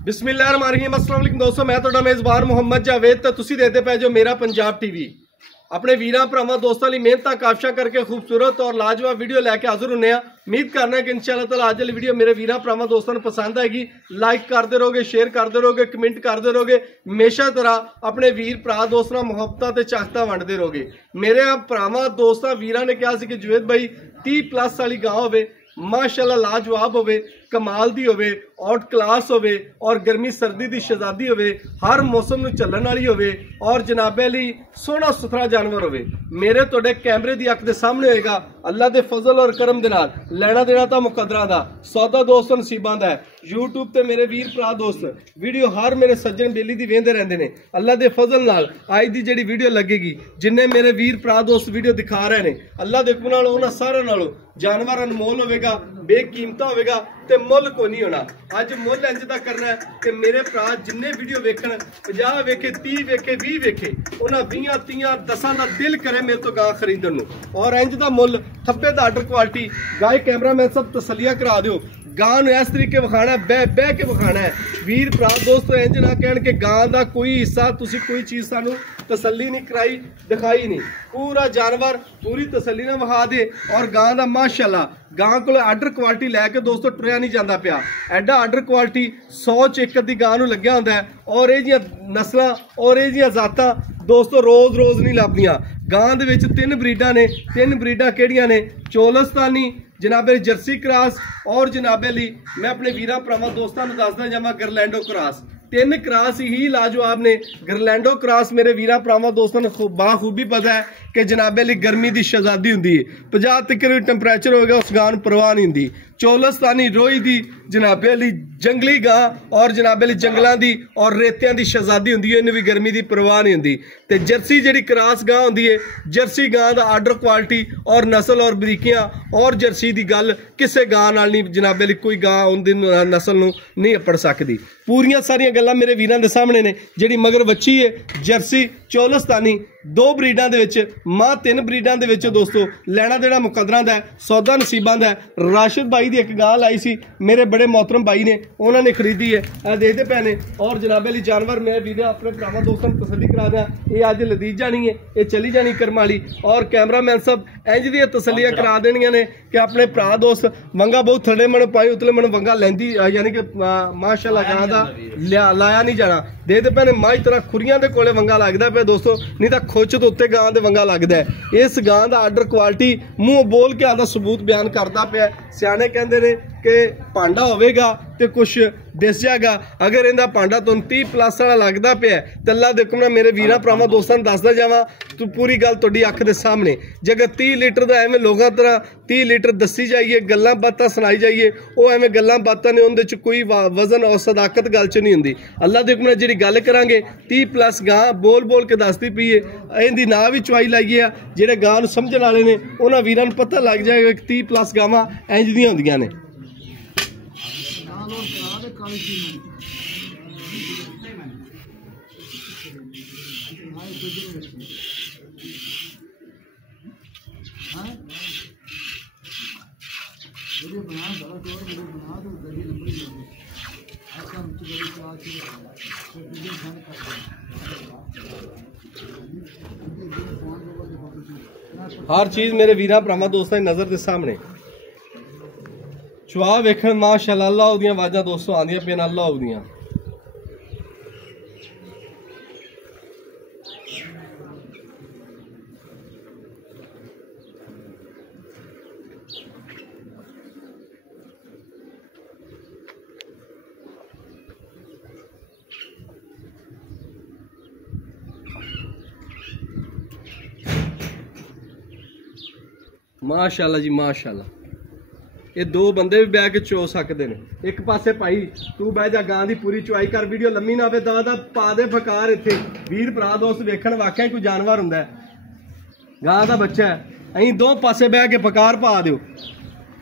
बिस्मिल्लाहिर्रहमानिर्रहीम अस्सलाम वालेकुम दोस्तों, मैं ਤੁਹਾਡਾ ਮੇਜ਼ਬਾਨ ਮੁਹੰਮਦ ਜਾਵੇਦ ਤੇ ਤੁਸੀਂ ਦੇਖਦੇ ਪਏ ਜੋ ਮੇਰਾ ਪੰਜਾਬ ਟੀਵੀ। ਆਪਣੇ ਵੀਰਾਂ ਭਰਾਵਾਂ ਦੋਸਤਾਂ ਲਈ ਮਿਹਨਤਾਂ ਕਾਬਸ਼ਾਂ ਕਰਕੇ ਖੂਬਸੂਰਤ ਔਰ ਲਾਜਵਾਬ ਵੀਡੀਓ ਲੈ ਕੇ ਹਾਜ਼ਰ ਹੁੰਨੇ ਆ। ਉਮੀਦ ਕਰਨਾ ਕਿ ਇਨਸ਼ਾਅੱਲਾਹ ਤਾਲਾ ਅੱਜ ਵਾਲੀ ਵੀਡੀਓ ਮੇਰੇ ਵੀਰਾਂ ਭਰਾਵਾਂ ਦੋਸਤਾਂ ਨੂੰ ਪਸੰਦ ਆਏਗੀ। ਲਾਈਕ ਕਰਦੇ ਰਹੋਗੇ, ਸ਼ੇਅਰ ਕਰਦੇ ਰਹੋਗੇ, ਕਮੈਂਟ ਕਰਦੇ ਰਹੋਗੇ। ਹਮੇਸ਼ਾ ਤਰ੍ਹਾਂ ਆਪਣੇ ਵੀਰ ਭਰਾ ਦੋਸਤਾਂ ਨਾਲ ਮੁਹੱਬਤਾਂ ਤੇ ਚਾਹਤਾਂ ਵੰਡਦੇ ਰਹੋਗੇ। ਮੇਰੇ ਭਰਾਵਾਂ ਦੋਸਤਾਂ ਵੀਰਾਂ ਨੇ ਕਿਹਾ ਸੀ ਕਿ ਜਵੇਦ ਭਾਈ 30+ ਵਾਲੀ ਗਾਂ ਹੋਵੇ, माशाअल्लाह लाजवाब होवे, कमाल दी होवे, आउट क्लास होवे और गर्मी सर्दी दी शहजादी होवे, हर मौसम नूं चलण वाली होवे और जनाबे लई सोहना सुथरा जानवर होवे। मेरे तोड़े कैमरे दी अख दे सामने होएगा। अल्लाह दे फजल और करम दे नाल लैना देना तां मुकद्दरां दा, सौदा दोस्त नसीबां दा है। यूट्यूब ते मेरे वीर भरा दोस्त वीडियो हर मेरे सज्जन बेली दी वेंदे रहिंदे ने। अल्लाह दे फजल नाल अज दी जिहड़ी वीडियो लगेगी, जिन्ने मेरे वीर भरा दोस्त वीडियो दिखा रहे ने, अल्लाह दे हुक्म नाल उन्हां सारिआं नालों जानवर अनमोल होवेगा, बेकीमता होवेगा ते मुल को नहीं होना। अज मुल इंज दा करना है कि मेरे भरा जिन्ने वीडियो वेखण, 50 वेखे, 30 वेखे, 20 वेखे, उन्हां 20 30 10 दा दिल करे मेरे तो गां खरीदण नूं और इंज दा मुल थप्पे दा आर्डर क्वालिटी गाय कैमरामैन सब तसलिया करा दिओ। गां नूं इस तरीके विखाना, बह के विखाना है। वीर भरा दोस्तों इंज ना कहण कि गां दा कोई हिस्सा तुसीं कोई चीज़ सानूं तसल्ली नहीं कराई, दिखाई नहीं। पूरा जानवर पूरी तसल्ली ना विखा दे और गां दा माशाअल्लाह गां कोल आर्डर क्वालिटी लैके दोस्तों टुरिया नहीं जाता पिया। एडा आर्डर क्वालिटी 100 च 1 अद्धी गां नूं लग्या हुंदा है और इह जिहियां नस्लां और इह जिहियां जातां दोस्तों रोज़ नहीं लभदियां। गां दे विच 3 ब्रीडां ने। 3 ब्रीडां किहड़ियां ने? चोलस्तानी, जनाबे जर्सी क्रॉस और जनाबे ली मैं अपने वीरां भरावां दोस्तां नूं दसदा जावां गरलैंडो क्रॉस। 3 क्रॉस ही लाजवाब ने। गरलैंडो क्रॉस मेरे वीरां भरावां दोस्तां नूं बाखूबी पता है कि जनाबे ली गर्मी दी शहजादी हुंदी है। 50 तक टैंपरेचर हो गया उस गां नूं परवाह नहीं हुंदी। चोलस्तानी रोई दी जनाबे ली जंगली गां और जनाबे ली जंगलां दी और रेतियां दी शहजादी हुंदी है, इन्हूं भी गर्मी दी परवाह नहीं हुंदी। ते जर्सी जिहड़ी क्रॉस गां हुंदी है, जर्सी गां दा आर्डर क्वालिटी और नस्ल और बरीकियां और जर्सी दी गल किसे गां नाल नहीं जनाबे ली कोई गां उनदी नस्ल नूं नहीं अपड़ सकदी। पूरियां सारियां गल्लां मेरे वीरां दे सामने ने। जिहड़ी मगर बच्ची है जर्सी चोलस्तानी 2 ब्रीडां दे विच, मां 3 ब्रीडां दे विच दोस्तों लैना देना मुकद्दरां दा है, सौदा नसीबां दा है। राशिद भाई दी एक गां लाई सी मेरे बड़े मोहतरम भाई ने, उन्होंने खरीदी है, देखते पे ने। और जनाबे ली जानवर मेरे वीडियो अपने भरावां दोस्तों को तसल्ली करा दें। ये अज लदी जानी है, ये चली जानी करम वाली और कैमरामैन सब इंज दी तसल्लियां करा देनियां ने कि अपने भरा दोस्त वंगा बहुत थड़े मन पाई उतले मन वंगा लैंदी, यानी कि माशाअल्लाह गां दा लाया नहीं जाना। देखते पे ने माई तरह खुरियां दे कोले वंगा लगदा पे दोस्तों, नहीं तो खुच तो उत्ते गां दे वंगा लगदा है। इस गां दा आर्डर क्वालिटी मूँह बोल के आदा सबूत बयान करता पिया। सियाने कहंदे ने कि भांडा होवेगा तो कुछ दिस जाएगा। अगर इनका भांडा तुम 30+ वाला लगता पिया तो अल्लाह दे हुक्म मेरे वीरां भरावां दोस्तां नूं दसदा जावां तू पूरी गल तुहाडी अख दे सामने। जे अगर 30 लीटर दा एवें लोगां तरह 30 लीटर दसी जाइए, गल्लां बातां सुनाई जाइए, वो एवें गल्लां बातां ने उहदे च कोई वजन और सदाकत गल च नहीं हुंदी। अल्लाह दे हुक्म जिहड़ी गल करांगे 30+ गां बोल के दसदी पई है। इहदी नां भी चवाई लाइए जिहड़े गां नूं समझण वाले ने उन्हां वीरां नूं पता लग जाएगा कि 30+ गावां इंज दियां हुंदियां ने। हर चीज़ मेरे वीरां भरावां दोस्तां दी नज़र के सामने। चुआ वेखण माशाअल्लाह अल्लाह उहदियां आवाज़ां दोस्तों आंदियां पियां अल्लाह उहदियां। माशाअल्लाह जी माशाअल्लाह। ये 2 बंदे भी बह के चो सकते हैं। एक पासे भाई तू बह जा, गां की पूरी चुआई कर, वीडियो लम्मी ना हो दवा पा दे फकार। इत्थे वीर भरा दोस्त वेखण वाकई कोई जानवर हुंदा है, गां का बच्चा है। अं 2 पासे बह के फकार पा दिओ।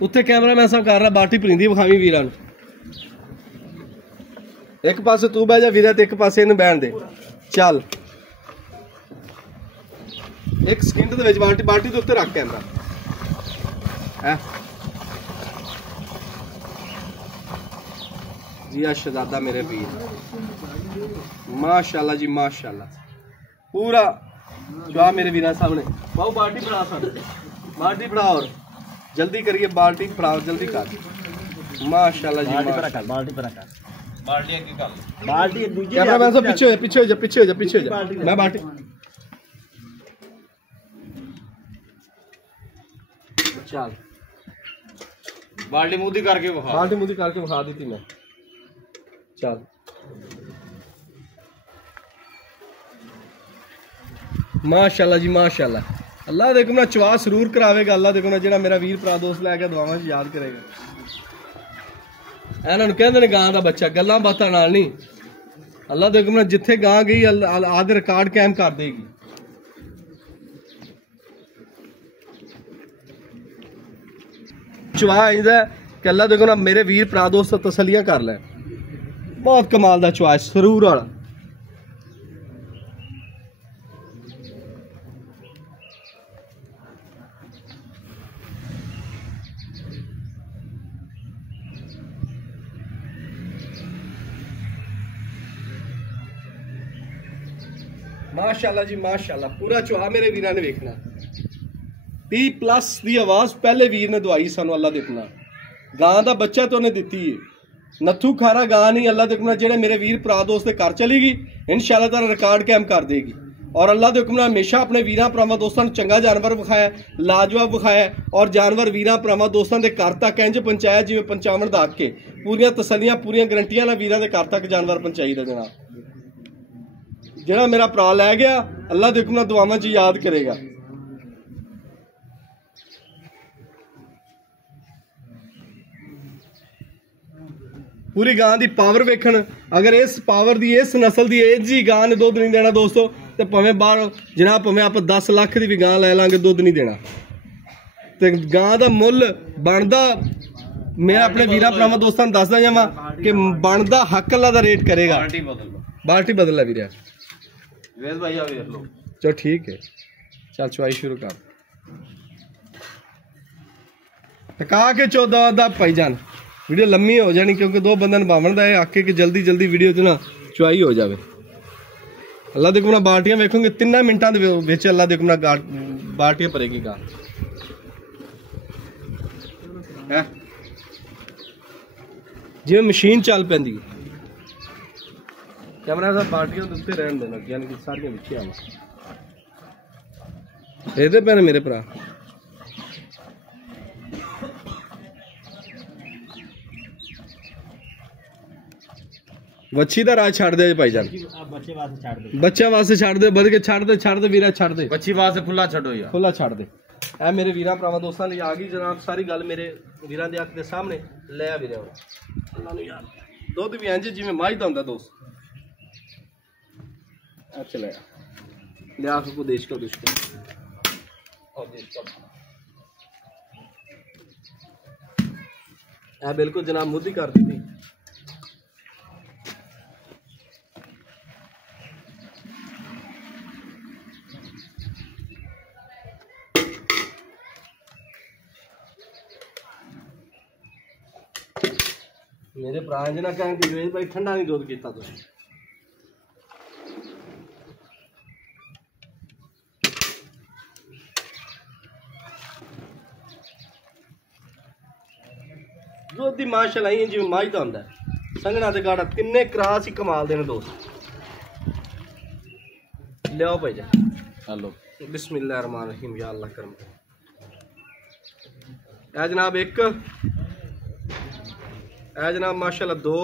उत्थे कैमरामैन साहब कर रहा बाटी परिंदी विखावी वीरां नूं। एक पासे तू बह जा वीरा ते एक पासे इहनूं बहण दे। चल 1 सेकंड दे विच बाल्टी दे उत्ते रख कैमरा है। जी शहजादा मेरे वीर, माशाल्लाह जी माशाल्लाह। पूरा चुहा मेरे वीर सामने। बहु बाल्टी फड़ा सर, बाल्टी फड़ा और जल्दी करिए, बाल्टी फड़ाओ जल्दी कर। माशाल्लाह जी माशाल्लाह। बाल्टी कैमरामैन साहब पीछे हो जा, पीछे हो जा, पीछे हो जा, पीछे हो जा। मैं बाल्टी चल बाल्टी मुद्दी करके बखा, बाल्टी मुद्दी करके बखा दी थी मैं। चल माशाल्लाह जी माशाल्लाह। अल्लाह देखो ना चुहा सरूर करावेगा। अल्लाह देखो ना जेड़ा मेरा वीर भरा दोस्त लैके दुआवां च याद करेगा। इन्होंने कहते ने गां दा बच्चा गल्लां बातां नाल नहीं। अल्लाह देखो ना जिथे गां गई आदे रिकॉर्ड कायम कर देगी। चुहा इंदा कि अल्लाह देखो ना मेरे वीर भरा दोस्त तसलियां कर लै। बहुत कमाल दा चुहा सरूर वाला। माशाल्लाह जी माशाल्लाह। पूरा चुहा मेरे वीर ने वेखना। 30+ की आवाज पहले वीर ने दवाई सानू अल्लाह देखना। गां दा बच्चा तो उन्हें दिती है। नथू खारा गां नहीं। अल्लाह देखना जेड़े मेरे वीर भरा दोस्त के घर चलेगी इंशाअल्लाह ताला रिकॉर्ड कायम कर देगी। और अल्लाह देखना हमेशा अपने वीरां भरावां दोस्तां नूं चंगा जानवर विखाया, लाजवाब विखाया और जानवर वीरां भरावां दोस्तां दे घर तक इंज पहुंचाया जिवें पंचावन दा के। पूरियां तसल्लियां पूरियां गारंटियां नाल वीरां दे घर तक जानवर पहुंचाई दे जनाब। जेड़ा मेरा भरा लै गया अल्लाह देखना दुआवां च याद करेगा। पूरी गां दी पावर वेखण। अगर इस पावर दी इस नस्ल दी एज जी गां ने दुध नहीं देना दोस्तों तो भावें बाहर जनाब भावें आप 10 लाख की भी गां लै लांगे दुध नहीं देना। ते गां दा मुੱਲ बनदा मैं अपने वीरां भरावां दोस्तां नूं दसदा जावां कि बनदा हक अल्लाह दा रेट करेगा। बाल्टी बदल वीर भाई आ लो। चलो ठीक है, चल चुवाई शुरू कर। टका के 14 दा भाईजान वीडियो लम्मी हो जानी क्योंकि 2 बंदा निभावन दा आके कि जल्दी जल्दी वीडियो च ना चुवाई हो जाए। अल्लाह देखो ना बाल्टियां वेखोगे 3 मिनटां दे विच अल्लाह देखो ना बाल्टियां भरेगी गां है जिवें मशीन चल पैंदी। कैमरा साहब बाल्टियां दे उत्ते रहन देना यानी कि सारियां विच आवां ਇਹਦੇ ਪੈਣ मेरे भरा। ਵੱਛੀ ਦਾ ਰਾਜ ਛੱਡ ਦੇ ਭਾਈ ਜਾਨ। ਬੱਚੇ ਵਾਸਤੇ ਛੱਡ ਦੇ, ਬੱਚਿਆਂ ਵਾਸਤੇ ਛੱਡ ਦੇ, ਬਦ ਕੇ ਛੱਡ ਦੇ ਵੀਰਾ ਛੱਡ ਦੇ। ਬੱਚੀ ਵਾਸਤੇ ਖੁੱਲਾ ਛੱਡੋ ਯਾਰ, ਖੁੱਲਾ ਛੱਡ ਦੇ। ਇਹ ਮੇਰੇ ਵੀਰਾਂ ਭਰਾਵਾਂ ਦੋਸਤਾਂ ਲਈ ਆ ਗਈ ਜਨਾਬ ਸਾਰੀ ਗੱਲ ਮੇਰੇ ਵੀਰਾਂ ਦੇ ਅੱਖ ਦੇ ਸਾਹਮਣੇ ਲੈ ਵੀਰੇ ਹੁਣ ਅੱਲਾ ਨੂੰ ਯਾਰ ਦੁੱਧ ਵੀ ਇੰਜ ਜਿਵੇਂ ਮਾਝ ਦਾ ਹੁੰਦਾ ਦੋਸਤ। ਆ ਚਲੇ ਲਿਆ ਕੋ ਦੇਸ਼ ਕੋ ਦੁਸ਼ਮਨ और देश का बिल्कुल जनाब मुद्दी कर दी थी। मेरे भरा इंज ना कहन कि भाई ठंडा नहीं दुध किया तुम। दुध की माशाल्लाह ही जिवें मझ दा हुंदा संघना ते गाड़ा तिन्ने क्रास ही कमाल दे ने दोस्त। लियाओ भाई जा हेलो बिस्मिल्लाह रहमान रहीम या अल्लाह करम। ए जनाब 1 ए जनाब माशाल्लाह 2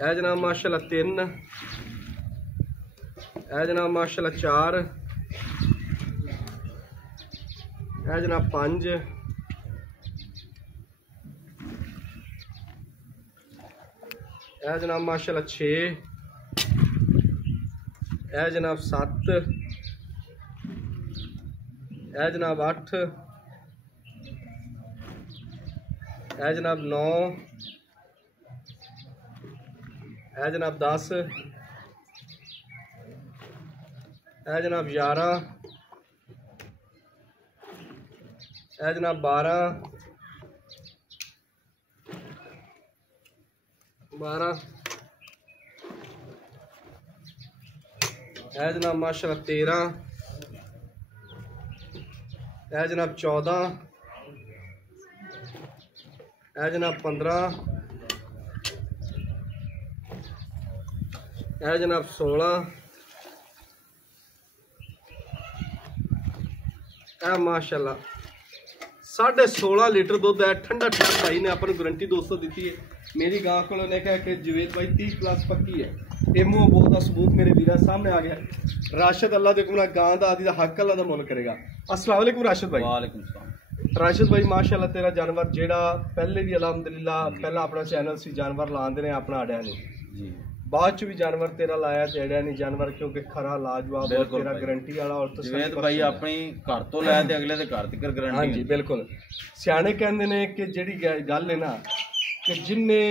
ए जनाब माशाल्लाह 3 ए जनाब माशाल्लाह 4 ए जनाब 5 ए जनाब माशाल्लाह 6 ए जनाब 7 ए जनाब 8 ए जनाब 9 ए जनाब 10 ए जनाब 11 ए जनाब 12 12 है जनाब माशाल्लाह 13 है जनाब 14 है जनाब 15 है जनाब 16 है माशाल्लाह 16.5 लीटर दुध है ठंडा ठंडा भाई ने अपन गारंटी दोस्तों दी है मेरी गां को ने कहा कि जवेद भाई 30 प्लस पक्की है ਇਹ ਮੂੰਹ ਬੋਲਦਾ ਸਬੂਤ ਮੇਰੇ ਵੀਰਾਂ ਸਾਹਮਣੇ ਆ ਗਿਆ ਰਾਸ਼ਦ ਅੱਲਾ ਦੇ ਕੋਲ ਗਾਂ ਦਾ ਆਦੀ ਦਾ ਹੱਕ ਅੱਲਾ ਦਾ ਮੁੱਲ ਕਰੇਗਾ अस्सलाम वालेकुम राशिद भाई वालेकुम सलाम राशिद भाई माशाल्लाह तेरा जानवर जेड़ा पहले भी अलहमदुलिल्लाह पहला अपना चैनल सी जानवर लांदे ने अपना आड़िया ने जी बाद च भी जानवर तेरा लाया ते अड़िया नहीं जानवर क्योंकि खरा लाजवाब और तेरा गारंटी वाला और जवेद भाई अपनी घर तो लै ते अगले दे घर तक गारंटी हाँ जी बिल्कुल सियाने कहंदे ने कि जेड़ी गल है ना कि जिन्ने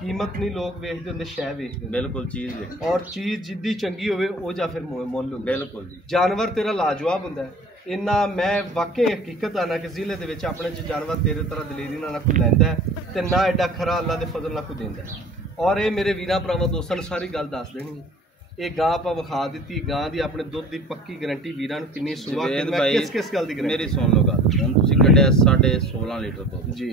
कीमत नहीं लोग वेखते होंगे शै वेखते बिल्कुल चीज है और चीज जिद्दी चंगी होवे ओ जा फिर मुल होंदा बिल्कुल जी जानवर तेरा लाजवाब होंदा है इन्ना मैं वाकई हकीकत आना कि जिले दे विच अपने च जानवर तेरे तरह दलेरी नाल ना कोई लैंदा है ते ना एडा खरा अल्लाह दे फजल नाल कोई देंदा है और ये मेरे वीरां भरावां दोस्तां नूं सारी गल दस देनी है ये गां आपां विखा दित्ती गां दी अपने दुध दी पक्की गारंटी वीरां नूं किन्नी सुवा किस गल दी गारंटी मेरी सुन लो गल हुण तुसीं कढिया 16.5 लीटर दुध जी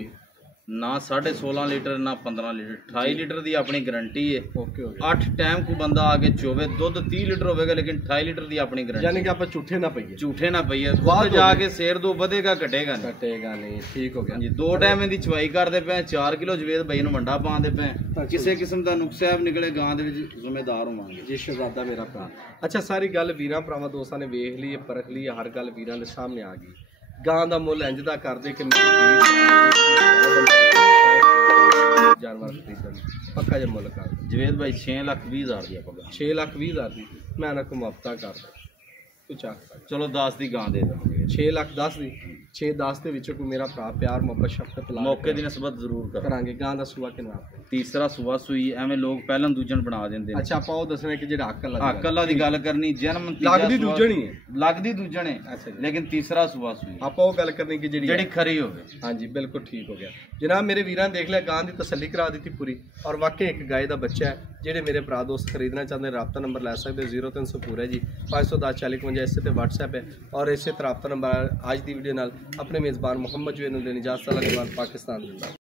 ना 16.5 लीटर ना 15 लीटर 28 लीटर की अपनी गारंटी है ओके ओके 8 टाइम को बंदा आके चोवे दुध 30 लीटर होगा लेकिन 28 लीटर की अपनी गारंटी यानी कि आप झूठे ना पईए झूठे ना पईए खुद जाके शेर दो बढ़ेगा घटेगा नहीं कटेगा नहीं ठीक हो गया जी 2 टाइम इहदी चवाई करते पे 4 किलो जवेद भाई नूं वंडा पाते पे किसी किस्म का नुकसाब निकले गां दे विच जिम्मेदार होवांगे जी शहजादा मेरा भरा अच्छा सारी गल वीरां भरावां दोस्तां ने वेख ली परख ली हर गल वीरां दे सामने आ गई गां दा मुੱਲ इंज दा कर दे कि जानवर खरीदन पक्का जो मुल्क कर जवेद भाई 6,20,000 दी आपा 6,20,000 दी मैं ना को मुआवजा कर कुछ आख चलो 10 दी गां दे देंगे 6,10,000 दी 6-10 ਦੇ ਵਿੱਚੋਂ ਕੋਈ ਮੇਰਾ ਭਰਾ ਪਿਆਰ ਮੁਹੱਬਤ ਸ਼ਫਕਤ ਲਾ मौके ਦੀ ਨਿਸਬਤ ਜ਼ਰੂਰ ਕਰਾਂਗੇ ਗਾਂ ਦਾ ਸੂਆ ਕਿੰਨਾ तीसरा सुबह सुई एवें लोग पहलन दूजन बना देंगे अच्छा ਆਪਾਂ ਉਹ ਦੱਸਣਾ ਕਿ ਜਿਹੜਾ ਹੱਕ अल्लाह दी गल करनी जन्म ਲੱਗਦੀ ਦੂਜਣ ਹੀ ਹੈ लगदी दूजन है अच्छा जी लेकिन तीसरा सुबह सुई ਆਪਾਂ ਉਹ ਗੱਲ ਕਰਨੀ ਕਿ ਜਿਹੜੀ ਜਿਹੜੀ ਖਰੀ ਹੋਵੇ ਹਾਂਜੀ ਬਿਲਕੁਲ ਠੀਕ ਹੋ ਗਿਆ ਜਨਾਬ ਮੇਰੇ ਵੀਰਾਂ ਦੇਖ ਲਿਆ ਗਾਂ ਦੀ ਤਸੱਲੀ ਕਰਾ ਦਿੱਤੀ ਪੂਰੀ ਔਰ ਵਾਕਈ ਇੱਕ ਗਾय ਦਾ ਬੱਚਾ ਹੈ ਜਿਹੜੇ ਮੇਰੇ ਭਰਾ ਦੋਸਤ ਖਰੀਦਣਾ ਚਾਹੁੰਦੇ ਰਾਬਤਾ ਨੰਬਰ ਲੈ ਸਕਦੇ 0300 ਪੂਰਾ ਜੀ 510 4051 ਇਸੇ ਤੇ WhatsApp है और इसे राब्ता नंबर आज की वीडियो नाल अपने मेज़बान मुहम्मद जवेद नूं देनी इजाज़त। पाकिस्तान।